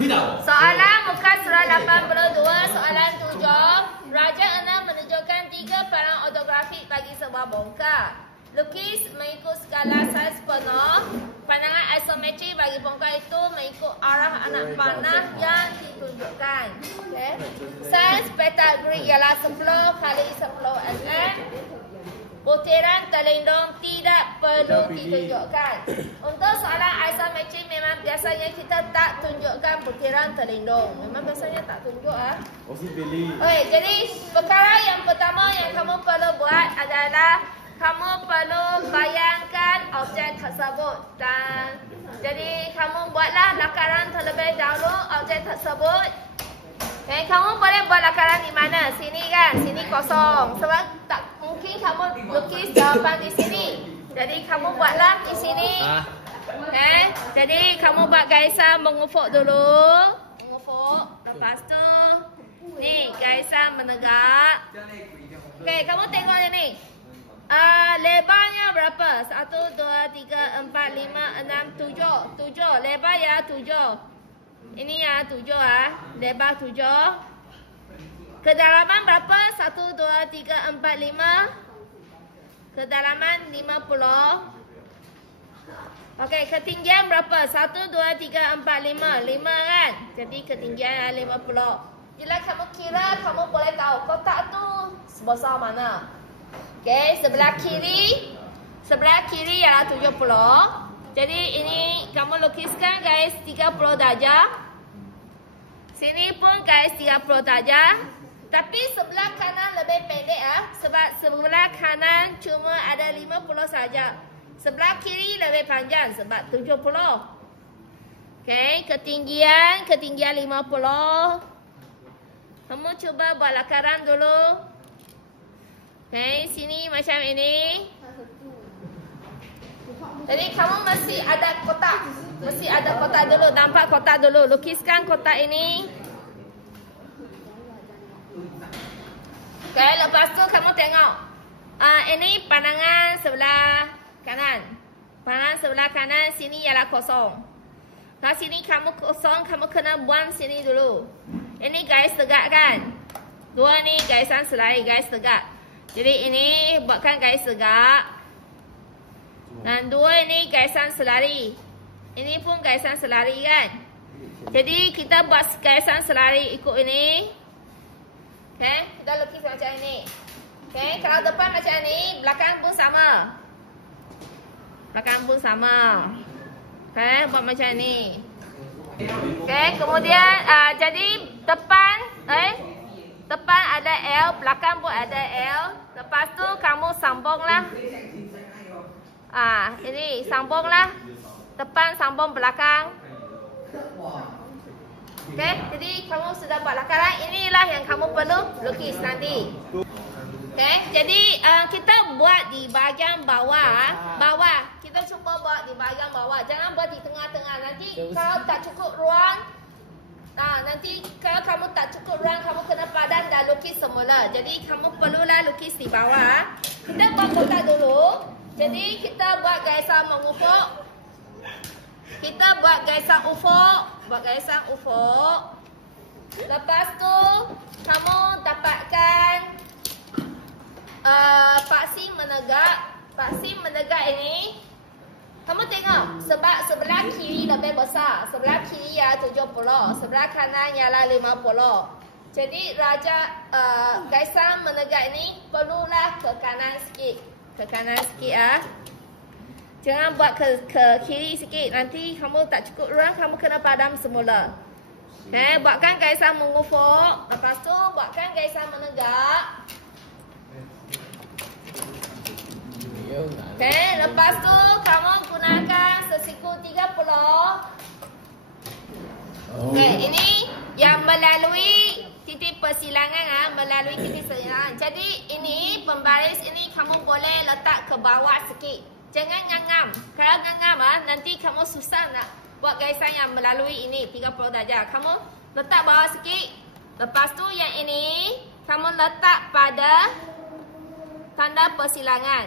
Soalan muka surah 82, soalan 7. Raja Enam menunjukkan 3 peran ortografik bagi sebuah bongkar. Lukis mengikut skala saiz penuh. Pandangan isometri bagi bongkar itu mengikut arah anak panah yang ditunjukkan. Okay. Saiz peta grid ialah 10 kali 10 mm. Butiran terlindung tidak perlu ditunjukkan. Untuk soalan isometri memang biasanya kita tak tunjukkan butiran terlindung. Memang biasanya tak tunjuk Okay, jadi perkara yang pertama yang kamu perlu buat adalah kamu perlu bayangkan objek tersebut. Dan jadi kamu buatlah lakaran terlebih dahulu objek tersebut. Okay, kamu boleh buat lakaran di mana? Sini kan? Sini kosong. Sebab tak mungkin kamu lukis jawapan di sini. Jadi kamu buatlah di sini. Okay, jadi kamu buat garisan mengufuk dulu. Mengufuk. Lepas tu ni garisan menegak. Okay, kamu tengok ni. Lebarnya berapa? 1, 2, 3, 4, 5, 6, 7. 7. Lebar ya 7. Ini ya 7 lebar 7. Kedalaman berapa? 1, 2, 3, 4, 5. Kedalaman 50. Okey, ketinggian berapa? 1, 2, 3, 4, 5. 5 kan? Jadi ketinggian 50. Bila kamu kira, kamu boleh tahu kotak tu sebesar mana. Okey, sebelah kiri ialah 70. Jadi ini kamu lukiskan garis 30 darjah. Sini pun garis 30 darjah. Tapi sebelah kanan lebih pendek sebab sebelah kanan cuma ada 50 saja. Sebelah kiri lebih panjang sebab 70. Okey, ketinggian 50. Kamu cuba buat lakaran dulu. Okey, sini macam ini. Jadi kamu mesti ada kotak. Mesti ada kotak dulu. Nampak kotak dulu. Lukiskan kotak ini. Okay, lepas tu kamu tengok. Ini pandangan sebelah kanan. Pandangan sebelah kanan sini ialah kosong. Kalau sini kamu kosong, kamu kena buang sini dulu. Ini garis tegak kan? Dua ni garisan selari, garis tegak. Jadi ini buatkan garis tegak. Dan dua ini garisan selari. Ini pun garisan selari kan. Jadi kita buat garisan selari ikut ini. Okay, kita lukis macam ini. Okay, kalau depan macam ini, belakang pun sama. Belakang pun sama. Okay, buat macam ini. Okay, kemudian jadi depan depan ada L, belakang pun ada L. Lepas tu kamu sambunglah. Ini sambunglah. Depan sambung belakang. Okey, jadi kamu sudah buat lakaran. Inilah yang kamu perlu lukis nanti. Okey, jadi kita buat di bahagian bawah. Kita cuba buat di bahagian bawah. Jangan buat di tengah-tengah. Nanti kalau tak cukup ruang, nanti kalau kamu tak cukup ruang, kamu kena padam dan lukis semula. Jadi kamu perlulah lukis di bawah. Kita buat kotak dulu. Jadi kita buat garisan mengufuk. Kita buat garisan ufuk. Lepas tu kamu dapatkan paksi menegak. Paksi menegak ini kamu tengok sebab sebelah kiri lebih besar. Sebelah kiri ialah 70, sebelah kanan ialah 50. Jadi garisan menegak ini perlulah ke kanan sikit. Ke kanan sikit Jangan buat ke kiri sikit. Nanti kamu tak cukup ruang, kamu kena padam semula. Okay, buatkan garisan mengufuk. Lepas tu buatkan garisan menegak. Okay, lepas tu kamu gunakan sesiku 30. Okay, ini yang melalui titik persilangan melalui titik persilangan. Jadi ini pembaris ini kamu boleh letak ke bawah sikit. Jangan ngangam. Kalau ngangam nanti kamu susah nak buat garisan yang melalui ini 30 darjah. Kamu letak bawah sikit. Lepas tu yang ini kamu letak pada tanda persilangan.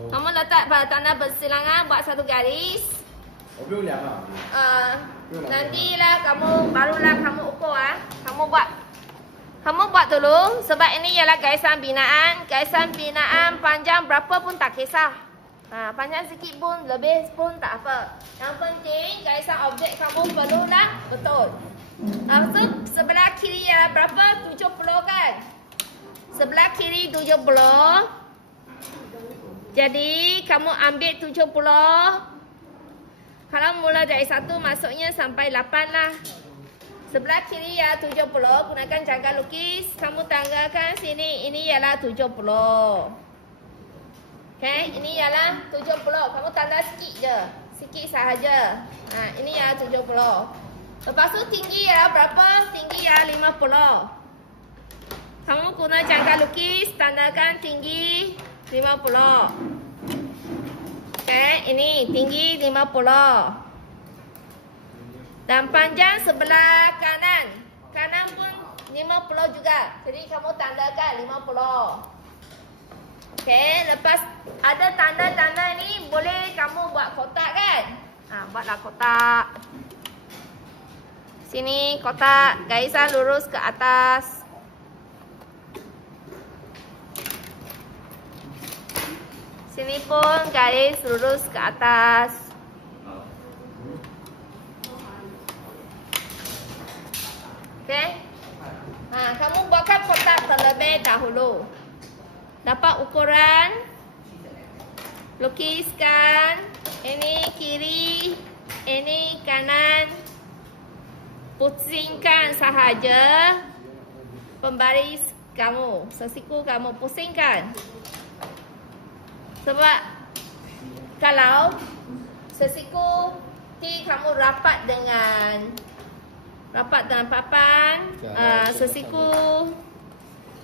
Kamu letak pada tanda persilangan, buat satu garis. Nantilah barulah kamu ukur ah. Kamu buat dulu sebab ini ialah garisan binaan. Garisan binaan panjang berapa pun tak kisah. Panjang sikit pun, lebih pun tak apa. Yang penting garisan objek kamu perlulah betul. Maksud sebelah kiri ialah berapa? 70 kan? Sebelah kiri 70. Jadi kamu ambil 70. Kalau mula dari 1 masuknya sampai 8 lah. Sebelah kiri ya 70. Gunakan jangka lukis. Kamu tanggalkan sini. Ini ialah 70. Okay, ini ialah 70. Kamu tanda sikit je. Sikit sahaja. Ini ialah 70. Lepas tu tinggi ialah berapa? Tinggi ialah 50. Kamu guna jangka lukis. Tandakan tinggi 50. Okay, ini tinggi 50. Dan panjang sebelah kanan. Kanan pun 50 juga. Jadi kamu tandakan 50. Okay, lepas ada tanda-tanda ni boleh kamu buat kotak kan? Buatlah kotak. Sini kotak, garisan lurus ke atas. Sini pun garis lurus ke atas. Okey. Kamu buatkan kotak terlebih dahulu. Dapat ukuran. Lukiskan. Ini kiri, ini kanan. Pusingkan sahaja pembaris kamu, sesiku kamu pusingkan. Sebab kalau sesiku T kamu rapat dengan papan, sesiku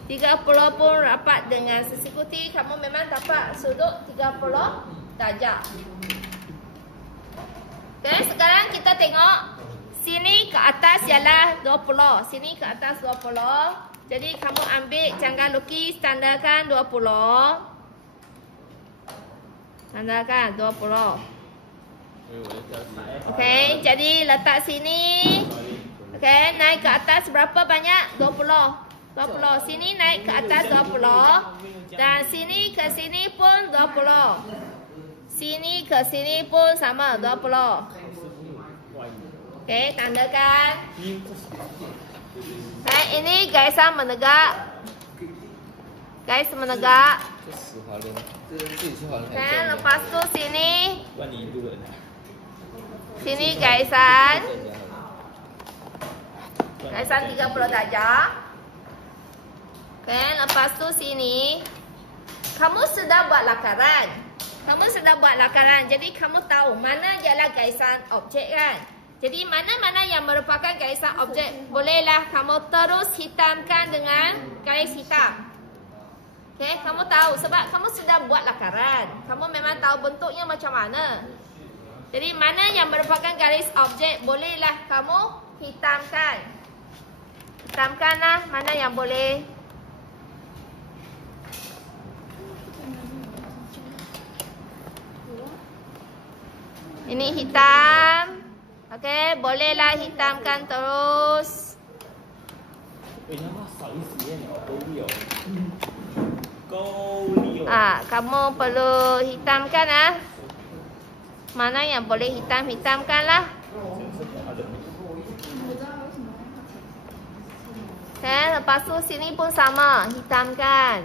30 pun rapat dengan sesiku T, kamu memang dapat sudut 30 darjah. Okay, sekarang kita tengok sini ke atas ialah 20, sini ke atas 20. Jadi kamu ambil jangka lukis, tandakan 20. Tandakan 20. Okey, jadi letak sini. Okey, naik ke atas berapa banyak? 20. 20. Sini naik ke atas 20. Dan sini ke sini pun 20. Sini ke sini pun sama 20. Okey, tandakan. Ini garisan menegak. Garis menegak. Okay, lepas tu sini. Sini garisan. Garisan 30 darjah. Okay, lepas tu sini. Kamu sudah buat lakaran. Jadi kamu tahu mana ialah garisan objek kan? Jadi mana-mana yang merupakan garisan objek, bolehlah kamu terus hitamkan dengan garis hitam. Okay, kamu tahu sebab kamu sudah buat lakaran. Kamu memang tahu bentuknya macam mana. Jadi mana yang merupakan garis objek, bolehlah kamu hitamkan. Hitamkanlah mana yang boleh. Ini hitam. Okey, bolehlah hitamkan terus. Kamu perlu hitamkan Mana yang boleh hitamkanlah. Okay, lepas tu sini pun sama, hitamkan.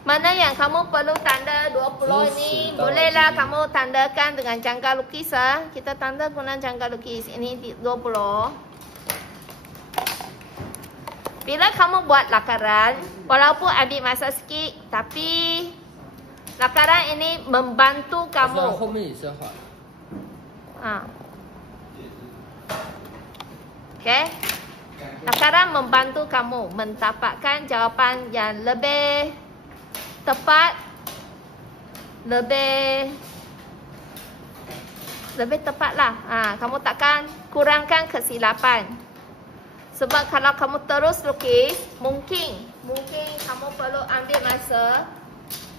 Mana yang kamu perlu tanda 20 ini, bolehlah kamu tandakan dengan jangka lukis. Kita tanda guna jangka lukis. Ini 20. Bila kamu buat lakaran, walaupun ambil masa sikit, tapi lakaran ini membantu kamu. Okay, lakaran membantu kamu mendapatkan jawapan yang lebih tepat, lebih tepatlah. Kamu takkan kurangkan kesilapan. Sebab kalau kamu terus lukis, mungkin kamu perlu ambil masa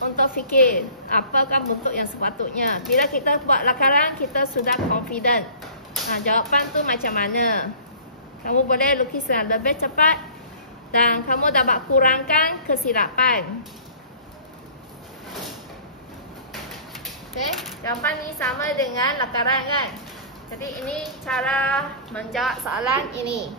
untuk fikir apakah bentuk yang sepatutnya. Bila kita buat lakaran, kita sudah confident. Jawapan tu macam mana? Kamu boleh lukis dengan lebih cepat dan kamu dapat kurangkan kesilapan. Okey, jawapan ni sama dengan lakaran kan? Jadi ini cara menjawab soalan ini.